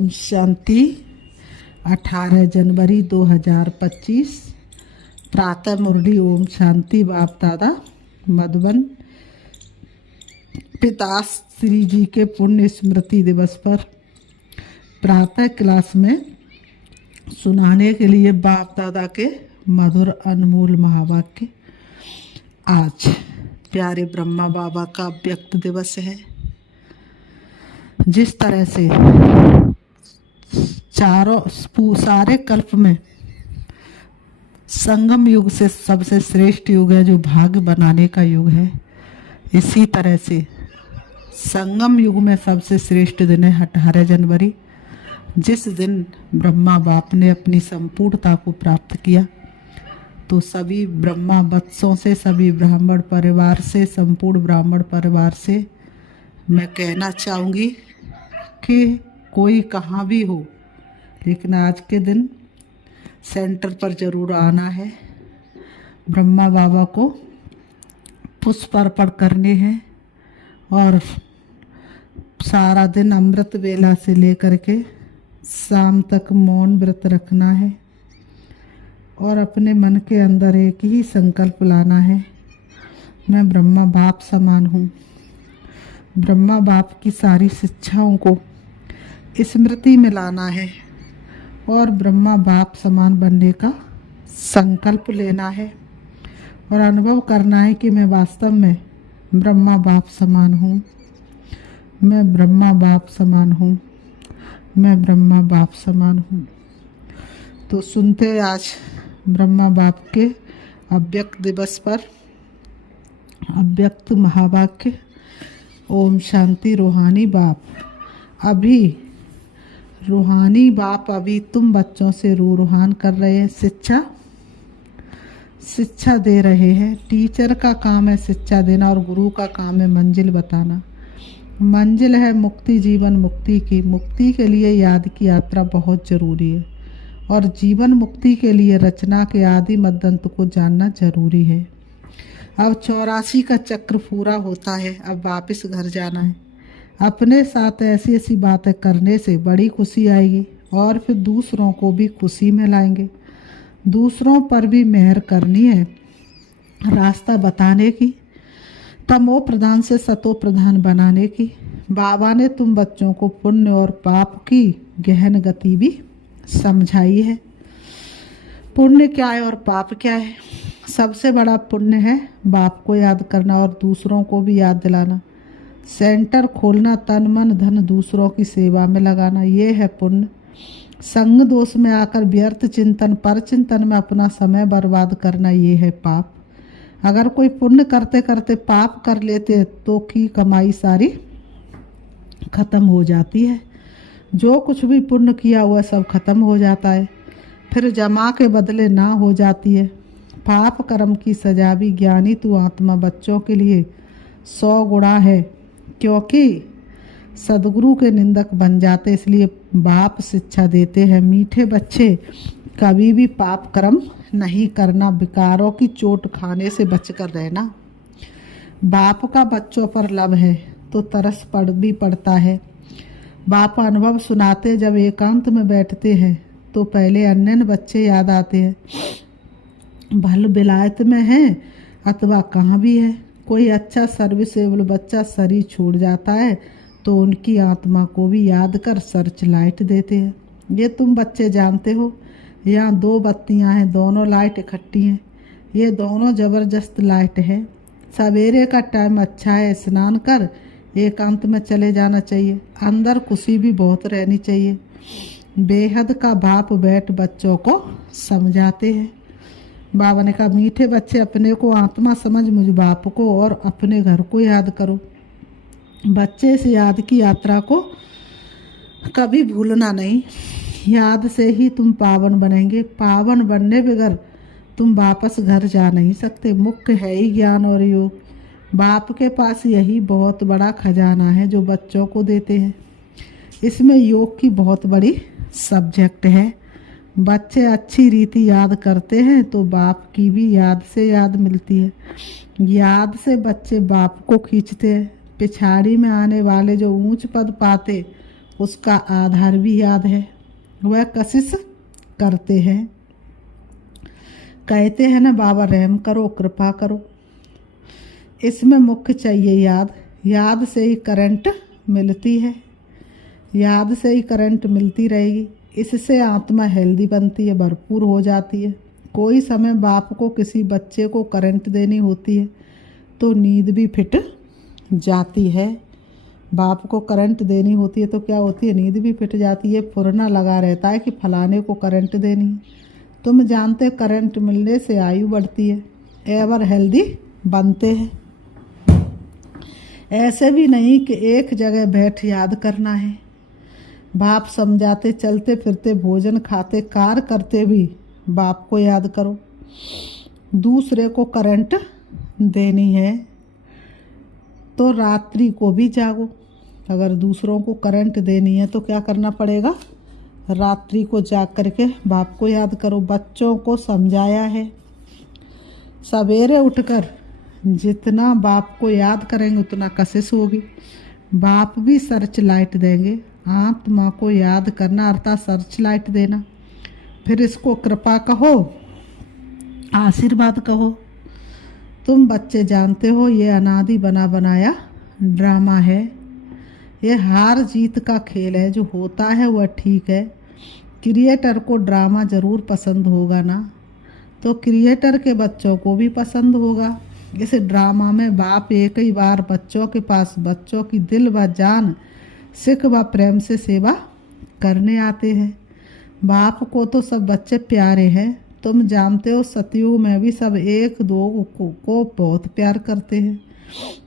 ओम शांति। 18 जनवरी 2025 प्रातः मुरली ओम शांति। बाप दादा मधुबन। पिताश्री जी के पुण्य स्मृति दिवस पर प्रातः क्लास में सुनाने के लिए बाप दादा के मधुर अनमोल महावाक्य। आज प्यारे ब्रह्मा बाबा का व्यक्त दिवस है। जिस तरह से सारे कल्प में संगम युग से सबसे श्रेष्ठ युग है जो भाग्य बनाने का युग है, इसी तरह से संगम युग में सबसे श्रेष्ठ दिन है 18 जनवरी, जिस दिन ब्रह्मा बाप ने अपनी संपूर्णता को प्राप्त किया। तो सभी ब्रह्मा वत्सों से, सभी ब्राह्मण परिवार से, संपूर्ण ब्राह्मण परिवार से मैं कहना चाहूँगी कि कोई कहाँ भी हो, लेकिन आज के दिन सेंटर पर ज़रूर आना है। ब्रह्मा बाबा को पुष्प अर्पण करने हैं और सारा दिन अमृत वेला से लेकर के शाम तक मौन व्रत रखना है और अपने मन के अंदर एक ही संकल्प लाना है, मैं ब्रह्मा बाप समान हूँ। ब्रह्मा बाप की सारी शिक्षाओं को स्मृति में लाना है और ब्रह्मा बाप समान बनने का संकल्प लेना है और अनुभव करना है कि मैं वास्तव में ब्रह्मा बाप समान हूँ, मैं ब्रह्मा बाप समान हूँ, मैं ब्रह्मा बाप समान हूँ। तो सुनते आज ब्रह्मा बाप के अव्यक्त दिवस पर अव्यक्त महावाक्य। ओम शांति। रूहानी बाप अभी तुम बच्चों से रूहान कर रहे हैं, शिक्षा दे रहे हैं। टीचर का काम है शिक्षा देना और गुरु का काम है मंजिल बताना। मंजिल है मुक्ति, जीवन मुक्ति की। मुक्ति के लिए याद की यात्रा बहुत ज़रूरी है और जीवन मुक्ति के लिए रचना के आदि मद्दंत को जानना जरूरी है। अब 84 का चक्र पूरा होता है, अब वापस घर जाना है। अपने साथ ऐसी ऐसी बातें करने से बड़ी खुशी आएगी और फिर दूसरों को भी खुशी में लाएंगे। दूसरों पर भी मेहर करनी है, रास्ता बताने की, तमो प्रधान से सतो प्रधान बनाने की। बाबा ने तुम बच्चों को पुण्य और पाप की गहन गति भी समझाई है। पुण्य क्या है और पाप क्या है? सबसे बड़ा पुण्य है बाप को याद करना और दूसरों को भी याद दिलाना। सेंटर खोलना, तन मन धन दूसरों की सेवा में लगाना, ये है पुण्य। संग दोष में आकर व्यर्थ चिंतन पर चिंतन में अपना समय बर्बाद करना, ये है पाप। अगर कोई पुण्य करते करते पाप कर लेते तो की कमाई सारी खत्म हो जाती है। जो कुछ भी पुण्य किया हुआ सब खत्म हो जाता है, फिर जमा के बदले ना हो जाती है। पाप कर्म की सजा भी ज्ञानी तू आत्मा बच्चों के लिए 100 गुणा है, क्योंकि सदगुरु के निंदक बन जाते। इसलिए बाप शिक्षा देते हैं, मीठे बच्चे कभी भी पाप कर्म नहीं करना, विकारों की चोट खाने से बचकर रहना। बाप का बच्चों पर लव है तो तरस भी पड़ता है। बाप अनुभव सुनाते, जब एकांत में बैठते हैं तो पहले अन्य बच्चे याद आते हैं। भल विलायत में हैं अथवा कहाँ भी है, कोई अच्छा सर्विसेबल बच्चा शरीर छोड़ जाता है तो उनकी आत्मा को भी याद कर सर्च लाइट देते हैं। ये तुम बच्चे जानते हो, यहाँ 2 बत्तियाँ हैं, दोनों लाइट इकट्ठी हैं। ये दोनों ज़बरदस्त लाइट है। सवेरे का टाइम अच्छा है, स्नान कर एकांत में चले जाना चाहिए। अंदर खुशी भी बहुत रहनी चाहिए। बेहद का बाप बैठ बच्चों को समझाते हैं। बाबा ने कहा, मीठे बच्चे अपने को आत्मा समझ मुझ बाप को और अपने घर को याद करो। बच्चे इस याद की यात्रा को कभी भूलना नहीं। याद से ही तुम पावन बनेंगे। पावन बनने बगैर तुम वापस घर जा नहीं सकते। मुख्य है ही ज्ञान और योग। बाप के पास यही बहुत बड़ा खजाना है जो बच्चों को देते हैं। इसमें योग की बहुत बड़ी सब्जेक्ट है। बच्चे अच्छी रीति याद करते हैं तो बाप की भी याद से याद मिलती है। याद से बच्चे बाप को खींचते हैं। पिछाड़ी में आने वाले जो ऊंच पद पाते उसका आधार भी याद है। वह कशिश करते हैं, कहते हैं ना बाबा रहम करो कृपा करो। इसमें मुख्य चाहिए याद। याद से ही करंट मिलती है, याद से ही करंट मिलती रहेगी। इससे आत्मा हेल्दी बनती है, भरपूर हो जाती है। कोई समय बाप को किसी बच्चे को करंट देनी होती है तो नींद भी फिट जाती है। बाप को करंट देनी होती है तो क्या होती है, नींद भी फिट जाती है। फुरना लगा रहता है कि फलाने को करंट देनी है। तुम जानते हो करंट मिलने से आयु बढ़ती है, एवर हेल्दी बनते हैं। ऐसे भी नहीं कि एक जगह बैठ याद करना है। बाप समझाते चलते फिरते भोजन खाते कार करते भी बाप को याद करो। दूसरे को करंट देनी है तो रात्रि को भी जागो। अगर दूसरों को करंट देनी है तो क्या करना पड़ेगा, रात्रि को जाग करके बाप को याद करो। बच्चों को समझाया है, सवेरे उठकर जितना बाप को याद करेंगे उतना कशिश होगी। बाप भी सर्च लाइट देंगे। आत्मा को याद करना अर्थात सर्च लाइट देना। फिर इसको कृपा कहो, आशीर्वाद कहो। तुम बच्चे जानते हो ये अनादि बना बनाया ड्रामा है। ये हार जीत का खेल है। जो होता है वह ठीक है। क्रिएटर को ड्रामा ज़रूर पसंद होगा ना, तो क्रिएटर के बच्चों को भी पसंद होगा। इस ड्रामा में बाप एक ही बार बच्चों के पास बच्चों की दिल व जान सिख व प्रेम से सेवा करने आते हैं। बाप को तो सब बच्चे प्यारे हैं। तुम जानते हो सतयुग में भी सब एक दो को बहुत प्यार करते हैं।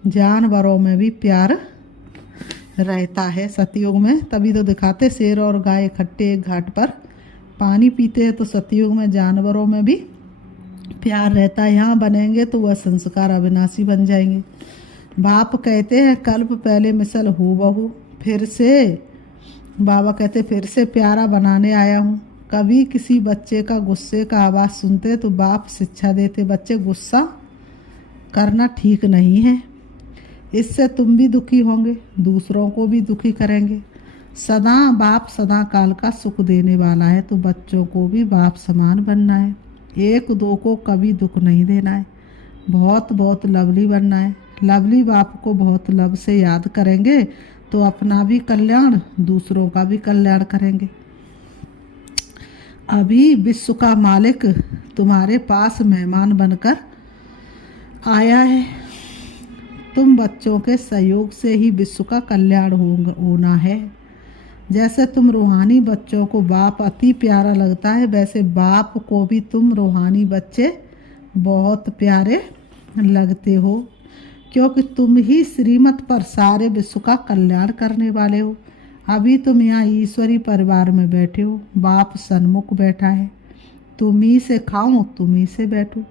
जानवरों में भी प्यार रहता है सतयुग में। तभी तो दिखाते शेर और गाय इकट्ठे एक घाट पर पानी पीते हैं। तो सतयुग में जानवरों में भी प्यार रहता है। यहाँ बनेंगे तो वह संस्कार अविनाशी बन जाएंगे। बाप कहते हैं कल्प पहले मिसल हूबहू फिर से, बाबा कहते फिर से प्यारा बनाने आया हूँ। कभी किसी बच्चे का गुस्से का आवाज़ सुनते तो बाप शिक्षा देते, बच्चे गुस्सा करना ठीक नहीं है, इससे तुम भी दुखी होंगे, दूसरों को भी दुखी करेंगे। सदा बाप सदा काल का सुख देने वाला है, तो बच्चों को भी बाप समान बनना है। एक दो को कभी दुख नहीं देना है। बहुत बहुत लवली बनना है। लवली बाप को बहुत लव से याद करेंगे तो अपना भी कल्याण दूसरों का भी कल्याण करेंगे। अभी विश्व का मालिक तुम्हारे पास मेहमान बनकर आया है। तुम बच्चों के सहयोग से ही विश्व का कल्याण होना है। जैसे तुम रूहानी बच्चों को बाप अति प्यारा लगता है, वैसे बाप को भी तुम रूहानी बच्चे बहुत प्यारे लगते हो, क्योंकि तुम ही श्रीमत पर सारे विश्व का कल्याण करने वाले हो। अभी तुम यहाँ ईश्वरी परिवार में बैठे हो, बाप सन्मुख बैठा है। तुम ही से खाओ, तुम ही से बैठो।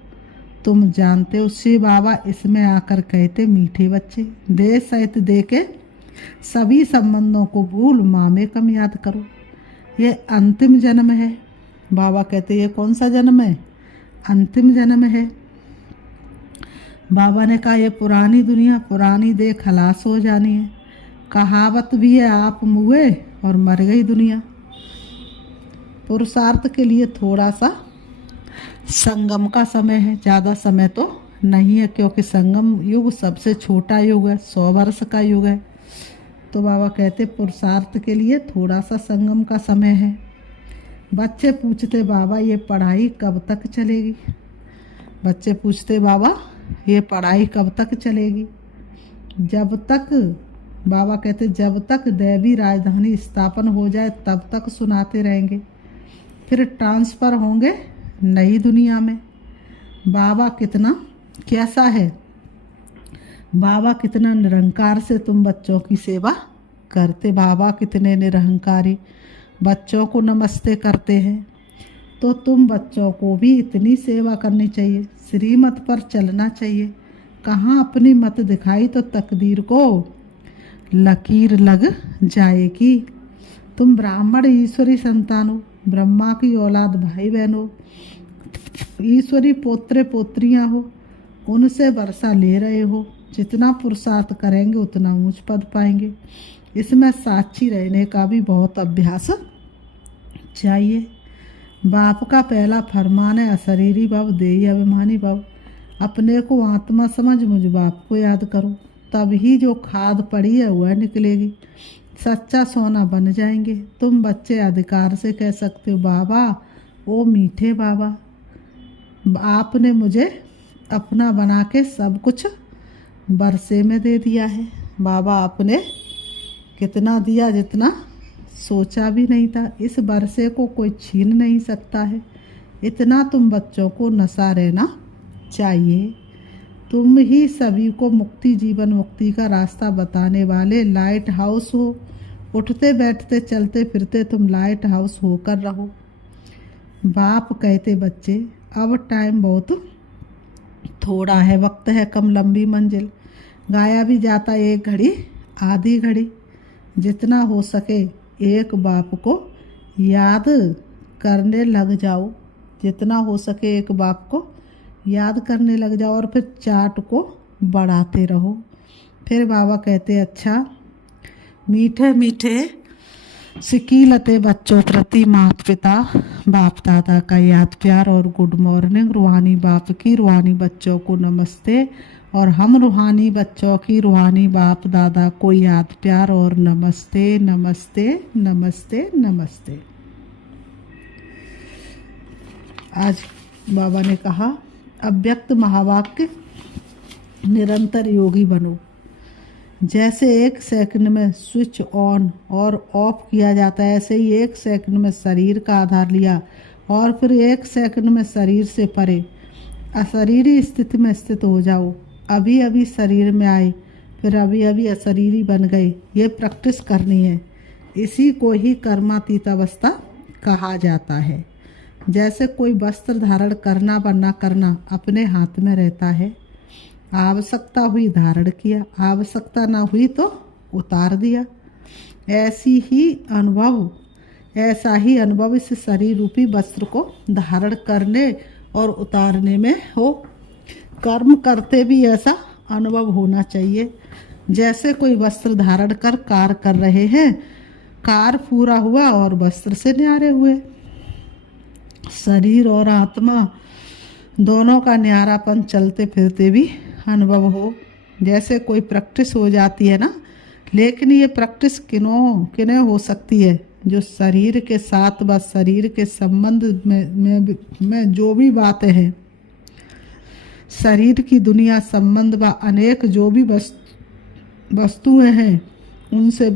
तुम जानते हो शिव बाबा इसमें आकर कहते मीठे बच्चे दे सहित दे के सभी संबंधों को भूल माँ में कम याद करो। ये अंतिम जन्म है। बाबा कहते ये कौन सा जन्म है, अंतिम जन्म है। बाबा ने कहा ये पुरानी दुनिया पुरानी दे खलास हो जानी है। कहावत भी है आप मुए और मर गई दुनिया। पुरुषार्थ के लिए थोड़ा सा संगम का समय है, ज़्यादा समय तो नहीं है, क्योंकि संगम युग सबसे छोटा युग है, 100 वर्ष का युग है। तो बाबा कहते पुरुषार्थ के लिए थोड़ा सा संगम का समय है। बच्चे पूछते बाबा ये पढ़ाई कब तक चलेगी। बच्चे पूछते बाबा ये पढ़ाई कब तक चलेगी। जब तक, बाबा कहते जब तक दैवी राजधानी स्थापन हो जाए तब तक सुनाते रहेंगे, फिर ट्रांसफ़र होंगे नई दुनिया में। बाबा कितना कैसा है, बाबा कितना निरंकार से तुम बच्चों की सेवा करते। बाबा कितने निरहंकारी बच्चों को नमस्ते करते हैं। तो तुम बच्चों को भी इतनी सेवा करनी चाहिए, श्रीमत पर चलना चाहिए। कहाँ अपनी मत दिखाई तो तकदीर को लकीर लग जाएगी। तुम ब्राह्मण ईश्वरी संतान हो, ब्रह्मा की औलाद भाई बहन हो, ईश्वरी पोत्रे पोत्रियाँ हो। उनसे वर्षा ले रहे हो। जितना पुरुषार्थ करेंगे उतना ऊंच पद पाएंगे। इसमें साक्षी रहने का भी बहुत अभ्यास चाहिए। बाप का पहला फरमान है अशरीरी भव देही अभिमानी भव। अपने को आत्मा समझ मुझ बाप को याद करो, तभी जो खाद पड़ी है वह निकलेगी। सच्चा सोना बन जाएंगे। तुम बच्चे अधिकार से कह सकते हो बाबा ओ मीठे बाबा, आपने मुझे अपना बना के सब कुछ बरसे में दे दिया है। बाबा आपने कितना दिया जितना सोचा भी नहीं था। इस बरसे को कोई छीन नहीं सकता है। इतना तुम बच्चों को नशा रहना चाहिए। तुम ही सभी को मुक्ति जीवन मुक्ति का रास्ता बताने वाले लाइट हाउस हो। उठते बैठते चलते फिरते तुम लाइट हाउस होकर रहो। बाप कहते बच्चे अब टाइम बहुत थोड़ा है, वक्त है कम, लंबी मंजिल। गाया भी जाता एक घड़ी आधी घड़ी। जितना हो सके एक बाप को याद करने लग जाओ। जितना हो सके एक बाप को याद करने लग जाओ और फिर चार्ट को बढ़ाते रहो। फिर बाबा कहते अच्छा मीठे मीठे सिकीलते बच्चों प्रति माता पिता बाप दादा का याद प्यार और गुड मॉर्निंग। रूहानी बाप की रूहानी बच्चों को नमस्ते और हम रूहानी बच्चों की रूहानी बाप दादा को याद प्यार और नमस्ते नमस्ते नमस्ते नमस्ते। आज बाबा ने कहा अव्यक्त महावाक्य निरंतर योगी बनो। जैसे एक सेकंड में स्विच ऑन और ऑफ किया जाता है, ऐसे ही एक सेकंड में शरीर का आधार लिया और फिर एक सेकंड में शरीर से परे अशरीरी स्थिति में स्थित हो जाओ। अभी अभी शरीर में आए फिर अभी अभी अशरीरी बन गए। ये प्रैक्टिस करनी है। इसी को ही कर्मातीत अवस्था कहा जाता है। जैसे कोई वस्त्र धारण करना व न करना अपने हाथ में रहता है। आवश्यकता हुई धारण किया, आवश्यकता ना हुई तो उतार दिया। ऐसा ही अनुभव इस शरीर रूपी वस्त्र को धारण करने और उतारने में हो। कर्म करते भी ऐसा अनुभव होना चाहिए। जैसे कोई वस्त्र धारण कर कार्य कर रहे हैं, कार्य पूरा हुआ और वस्त्र से न्यारे हुए। शरीर और आत्मा दोनों का न्यारापन चलते फिरते भी अनुभव हो। जैसे कोई प्रैक्टिस हो जाती है ना, लेकिन ये प्रैक्टिस किन्हें हो सकती है जो शरीर के साथ व शरीर के संबंध में जो भी बातें हैं, शरीर की दुनिया संबंध व अनेक जो भी वस्तुएं हैं उनसे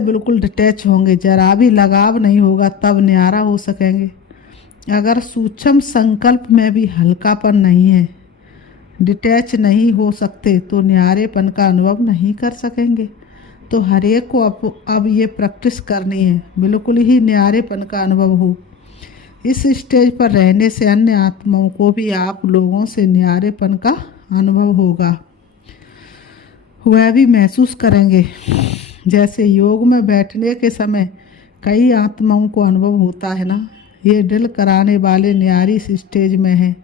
बिल्कुल डिटैच होंगे। जरा भी लगाव नहीं होगा तब न्यारा हो सकेंगे। अगर सूक्ष्म संकल्प में भी हल्कापन नहीं है, डिटैच नहीं हो सकते तो न्यारेपन का अनुभव नहीं कर सकेंगे। तो हर एक को अब ये प्रैक्टिस करनी है, बिल्कुल ही न्यारेपन का अनुभव हो। इस स्टेज पर रहने से अन्य आत्माओं को भी आप लोगों से न्यारेपन का अनुभव होगा। वह भी महसूस करेंगे। जैसे योग में बैठने के समय कई आत्माओं को अनुभव होता है ना, ये दिल कराने वाले न्यारी इस स्टेज में हैं।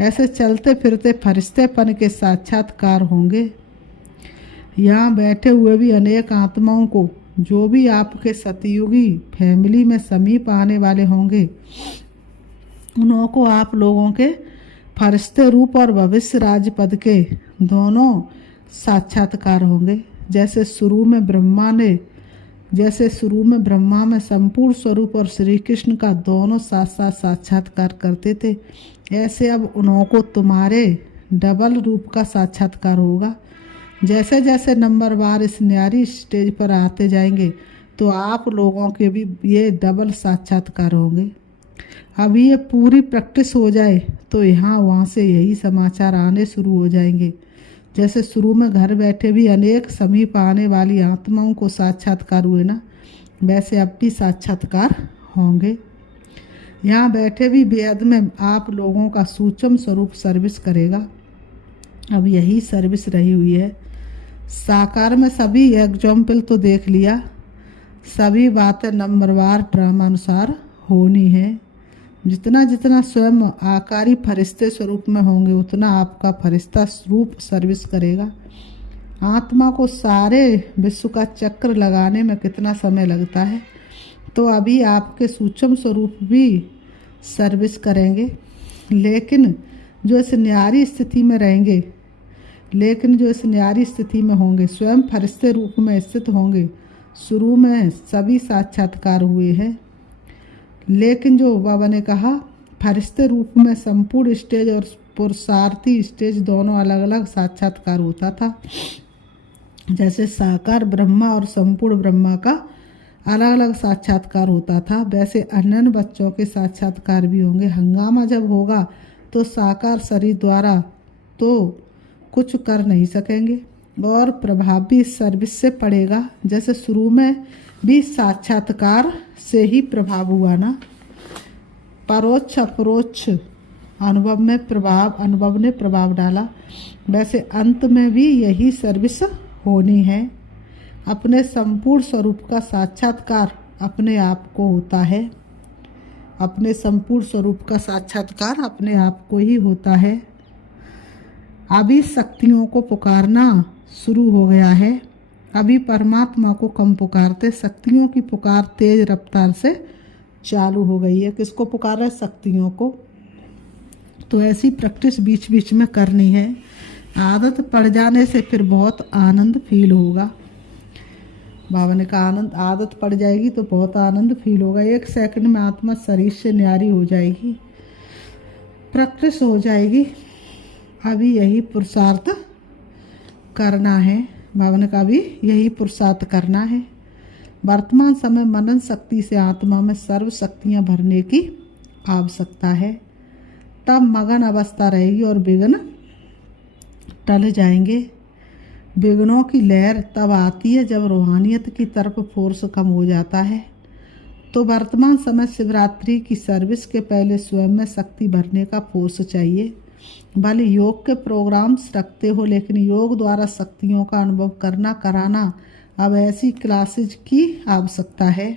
ऐसे चलते फिरते फरिश्तेपन के साक्षात्कार होंगे। यहाँ बैठे हुए भी अनेक आत्माओं को जो भी आपके सतयुगी फैमिली में समीप आने वाले होंगे, उन्हों को आप लोगों के फरिश्ते रूप और भविष्य राज पद के दोनों साक्षात्कार होंगे। जैसे शुरू में ब्रह्मा में संपूर्ण स्वरूप और श्री कृष्ण का दोनों साथ साथ साक्षात्कार करते थे, ऐसे अब उन्हों को तुम्हारे डबल रूप का साक्षात्कार होगा। जैसे जैसे नंबरवार इस न्यारी स्टेज पर आते जाएंगे तो आप लोगों के भी ये डबल साक्षात्कार होंगे। अभी ये पूरी प्रैक्टिस हो जाए तो यहाँ वहाँ से यही समाचार आने शुरू हो जाएंगे। जैसे शुरू में घर बैठे भी अनेक समीप आने वाली आत्माओं को साक्षात्कार हुए ना, वैसे अब भी साक्षात्कार होंगे। यहाँ बैठे भी बेअद में आप लोगों का सूक्ष्म स्वरूप सर्विस करेगा। अब यही सर्विस रही हुई है। साकार में सभी एग्जाम्पल तो देख लिया, सभी बातें नंबरवार ड्रामा अनुसार होनी है। जितना जितना स्वयं आकारी फरिश्ते स्वरूप में होंगे उतना आपका फरिश्ता रूप सर्विस करेगा। आत्मा को सारे विश्व का चक्र लगाने में कितना समय लगता है, तो अभी आपके सूक्ष्म स्वरूप भी सर्विस करेंगे। लेकिन जो इस न्यारी स्थिति में रहेंगे, लेकिन जो इस न्यारी स्थिति में होंगे, स्वयं फरिश्ते रूप में स्थित होंगे। शुरू में सभी साक्षात्कार हुए हैं, लेकिन जो बाबा ने कहा फरिश्ते रूप में संपूर्ण स्टेज और पुरुषार्थी स्टेज दोनों अलग अलग साक्षात्कार होता था। जैसे साकार ब्रह्मा और संपूर्ण ब्रह्मा का अलग अलग साक्षात्कार होता था, वैसे अन्य बच्चों के साक्षात्कार भी होंगे। हंगामा जब होगा तो साकार शरीर द्वारा तो कुछ कर नहीं सकेंगे और प्रभाव भी इस सर्विस से पड़ेगा। जैसे शुरू में भी साक्षात्कार से ही प्रभाव हुआ ना, परोक्ष अपरोक्ष अनुभव ने प्रभाव डाला, वैसे अंत में भी यही सर्विस होनी है। अपने संपूर्ण स्वरूप का साक्षात्कार अपने आप को होता है, अपने संपूर्ण स्वरूप का साक्षात्कार अपने आप को ही होता है। अभी शक्तियों को पुकारना शुरू हो गया है, अभी परमात्मा को कम पुकारते, शक्तियों की पुकार तेज रफ्तार से चालू हो गई है। किसको पुकार है? शक्तियों को। तो ऐसी प्रैक्टिस बीच बीच में करनी है। आदत पड़ जाने से फिर बहुत आनंद फील होगा। बाबा ने कहा आदत पड़ जाएगी तो बहुत आनंद फील होगा। 1 सेकंड में आत्मा शरीर से न्यारी हो जाएगी, प्रैक्टिस हो जाएगी। अभी यही पुरुषार्थ करना है। बाबा ने कहा अभी यही पुरुषार्थ करना है। वर्तमान समय मनन शक्ति से आत्मा में सर्व शक्तियाँ भरने की आवश्यकता है, तब मगन अवस्था रहेगी और विघ्न टल जाएंगे। विघ्नों की लहर तब आती है जब रूहानियत की तरफ फोर्स कम हो जाता है। तो वर्तमान समय शिवरात्रि की सर्विस के पहले स्वयं में शक्ति भरने का फोर्स चाहिए। भले योग के प्रोग्राम्स रखते हो, लेकिन योग द्वारा शक्तियों का अनुभव कराना अब ऐसी क्लासेज की आवश्यकता है।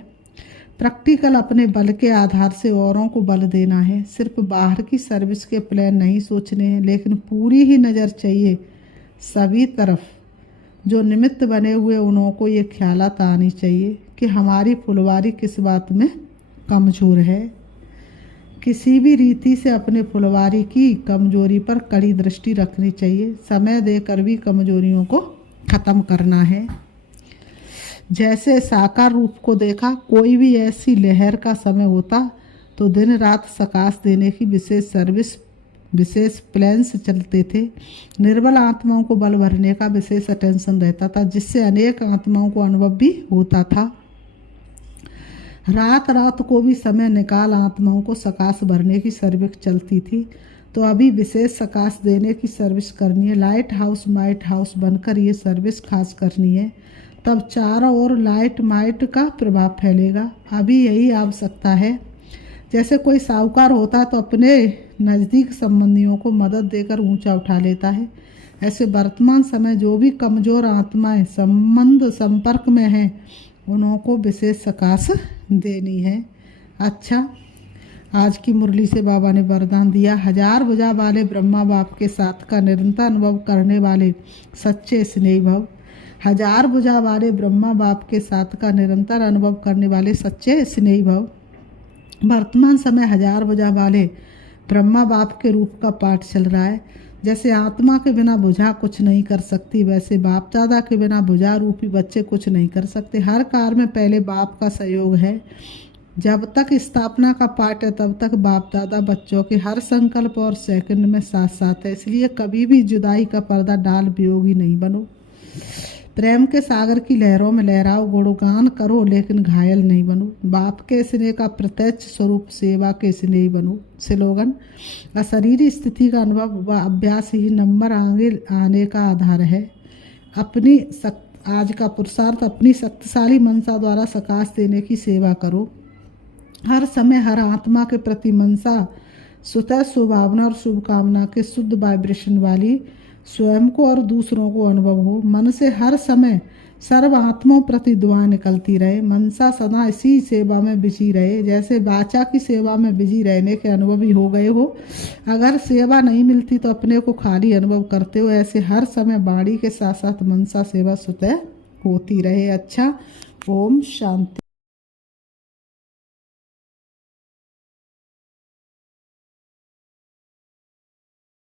प्रैक्टिकल अपने बल के आधार से औरों को बल देना है। सिर्फ बाहर की सर्विस के प्लान नहीं सोचने हैं, लेकिन पूरी ही नज़र चाहिए सभी तरफ। जो निमित्त बने हुए उनको ये ख्यालात आनी चाहिए कि हमारी फुलवारी किस बात में कमज़ोर है। किसी भी रीति से अपने फुलवारी की कमजोरी पर कड़ी दृष्टि रखनी चाहिए। समय देकर भी कमजोरियों को ख़त्म करना है। जैसे साकार रूप को देखा, कोई भी ऐसी लहर का समय होता तो दिन रात सकाश देने की विशेष सर्विस, विशेष प्लान्स चलते थे। निर्बल आत्माओं को बल भरने का विशेष अटेंशन रहता था, जिससे अनेक आत्माओं को अनुभव भी होता था। रात रात को भी समय निकाल आत्माओं को सकाश भरने की सर्विस चलती थी। तो अभी विशेष सकाश देने की सर्विस करनी है। लाइट हाउस माइट हाउस बनकर ये सर्विस खास करनी है, तब चारों ओर लाइट माइट का प्रभाव फैलेगा। अभी यही आवश्यकता है। जैसे कोई साहूकार होता है तो अपने नज़दीक संबंधियों को मदद देकर ऊंचा उठा लेता है, ऐसे वर्तमान समय जो भी कमज़ोर आत्माएं संबंध संपर्क में हैं उनको विशेष सकाश देनी है। अच्छा, आज की मुरली से बाबा ने वरदान दिया, 1000 भुजा वाले ब्रह्मा बाप के साथ का निरंतर अनुभव करने वाले सच्चे स्नेही भव। 1000 भुजा वाले ब्रह्मा बाप के साथ का निरंतर अनुभव करने वाले सच्चे स्नेही भव। वर्तमान समय 1000 भुजा वाले ब्रह्मा बाप के रूप का पाठ चल रहा है। जैसे आत्मा के बिना भुजा कुछ नहीं कर सकती, वैसे बाप दादा के बिना भुजा रूपी बच्चे कुछ नहीं कर सकते। हर कार्य में पहले बाप का सहयोग है। जब तक स्थापना का पाठ है तब तक बाप दादा बच्चों के हर संकल्प और सेकंड में साथ साथ है। इसलिए कभी भी जुदाई का पर्दा डाल वियोगी नहीं बनो। प्रेम के सागर की लहरों में लहराओ, गुणगान करो, लेकिन घायल नहीं बनो। बाप के स्नेह का प्रत्यक्ष स्वरूप सेवा के स्नेही बनो। स्लोगन, अशरीरी स्थिति का अनुभव व अभ्यास ही नंबर आगे आने का आधार है। आज का पुरुषार्थ अपनी शक्तिशाली मनसा द्वारा सकाश देने की सेवा करो। हर समय हर आत्मा के प्रति मनसा, स्वतः सुभावना और शुभकामना के शुद्ध वाइब्रेशन वाली स्वयं को और दूसरों को अनुभव हो। मन से हर समय सर्व आत्माओं प्रति दुआ निकलती रहे। मनसा सदा इसी सेवा में बिजी रहे। जैसे वाचा की सेवा में बिजी रहने के अनुभवी हो गए हो, अगर सेवा नहीं मिलती तो अपने को खाली अनुभव करते हो, ऐसे हर समय वाणी के साथ साथ मनसा सेवा स्वतः होती रहे। अच्छा, ओम शांति।